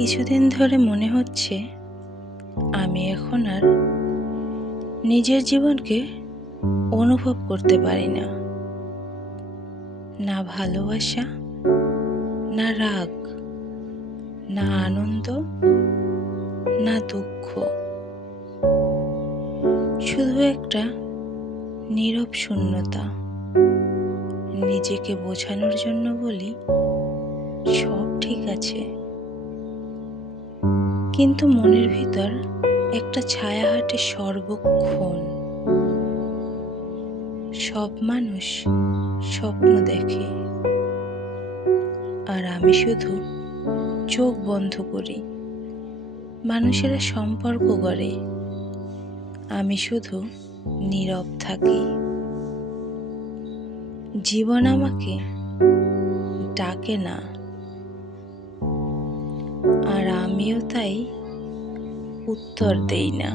কিছুদিন ধরে মনে হচ্ছে আমি এখন আর নিজের জীবনকে অনুভব করতে পারি না। না ভালোবাসা, না রাগ, না আনন্দ, না দুঃখ। শুধু একটা নীরব শূন্যতা। নিজেকে বোঝানোর জন্য বলি সব ঠিক আছে। কিন্তু মনের ভিতর একটা ছায়া হাঁটে সর্বক্ষণ। সব মানুষ স্বপ্ন দেখে। আর আমি শুধু চোখ বন্ধ করি। মানুষেরা সম্পর্ক গড়ে। আমি শুধু নীরব থাকি। জীবন আমাকে ডাকে না। আমিও তাই উত্তর দেই না।